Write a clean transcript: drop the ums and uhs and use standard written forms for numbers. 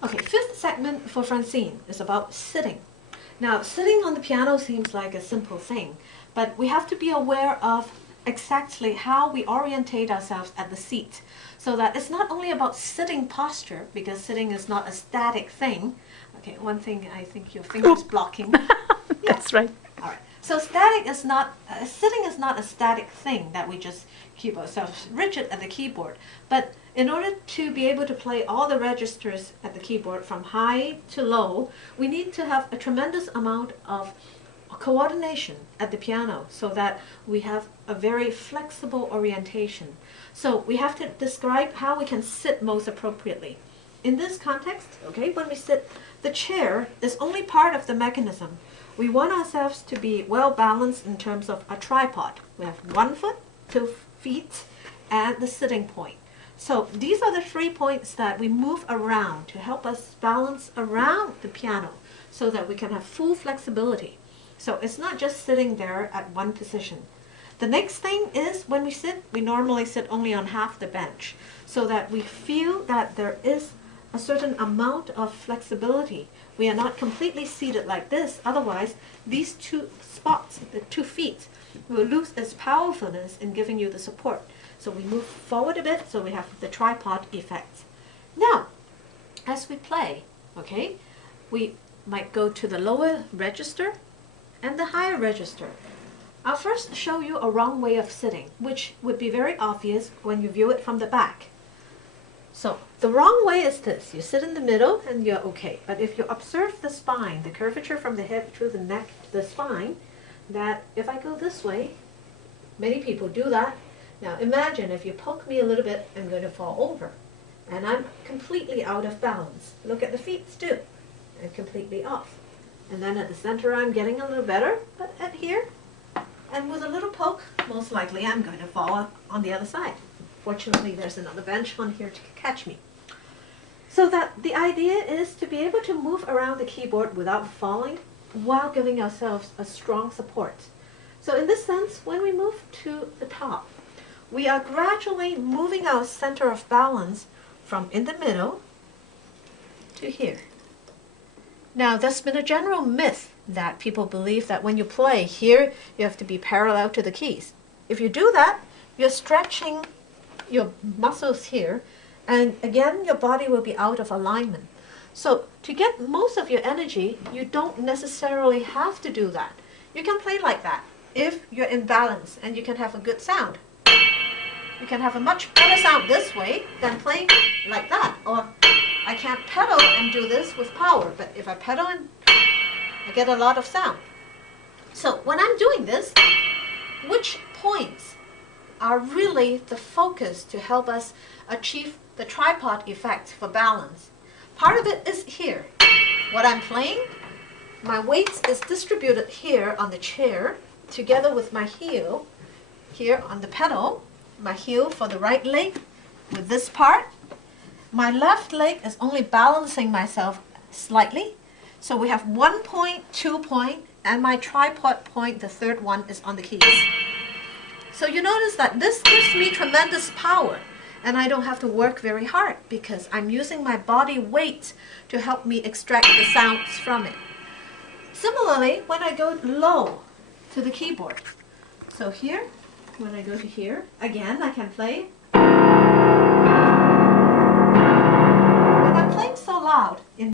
Okay, fifth segment for Francine is about sitting. Now, sitting on the piano seems like a simple thing, but we have to be aware of exactly how we orientate ourselves at the seat, so that it's not only about sitting posture, because sitting is not a static thing. Okay, one thing, I think your finger's blocking. That's right. All right. So sitting is not a static thing that we just keep ourselves rigid at the keyboard. But in order to be able to play all the registers at the keyboard from high to low, we need to have a tremendous amount of coordination at the piano so that we have a very flexible orientation. So we have to describe how we can sit most appropriately. In this context, okay, when we sit, the chair is only part of the mechanism. We want ourselves to be well balanced in terms of a tripod. We have 1 foot, 2 feet, and the sitting point. So these are the 3 points that we move around to help us balance around the piano so that we can have full flexibility. So it's not just sitting there at one position. The next thing is when we sit, we normally sit only on half the bench so that we feel that there is a certain amount of flexibility. We are not completely seated like this, otherwise these two spots, the 2 feet, will lose its powerfulness in giving you the support. So we move forward a bit so we have the tripod effect. Now, as we play, okay, we might go to the lower register and the higher register. I'll first show you a wrong way of sitting, which would be very obvious when you view it from the back. So the wrong way is this. You sit in the middle and you're okay. But if you observe the spine, the curvature from the hip through the neck to the spine, that if I go this way, many people do that. Now imagine if you poke me a little bit, I'm going to fall over. And I'm completely out of balance. Look at the feet too. I'm completely off. And then at the center I'm getting a little better, but at here, and with a little poke, most likely I'm going to fall on the other side. Fortunately, there's another bench on here to catch me. So that the idea is to be able to move around the keyboard without falling while giving ourselves a strong support. So in this sense, when we move to the top, we are gradually moving our center of balance from in the middle to here. Now, there's been a general myth that people believe that when you play here, you have to be parallel to the keys. If you do that, you're stretching your muscles here, and again your body will be out of alignment. So to get most of your energy, you don't necessarily have to do that. You can play like that if you're in balance, and you can have a good sound. You can have a much better sound this way than playing like that. Or I can't pedal and do this with power, but if I pedal and I get a lot of sound. So when I'm doing this, which points are really the focus to help us achieve the tripod effect for balance? Part of it is here. What I'm playing, my weight is distributed here on the chair together with my heel here on the pedal, my heel for the right leg with this part. My left leg is only balancing myself slightly. So we have 1 point, 2 point, and my tripod point, the third one, is on the keys. So you notice that this gives me tremendous power, and I don't have to work very hard because I'm using my body weight to help me extract the sounds from it. Similarly, when I go low to the keyboard, so here, when I go to here, again I can play. When I'm playing so loud in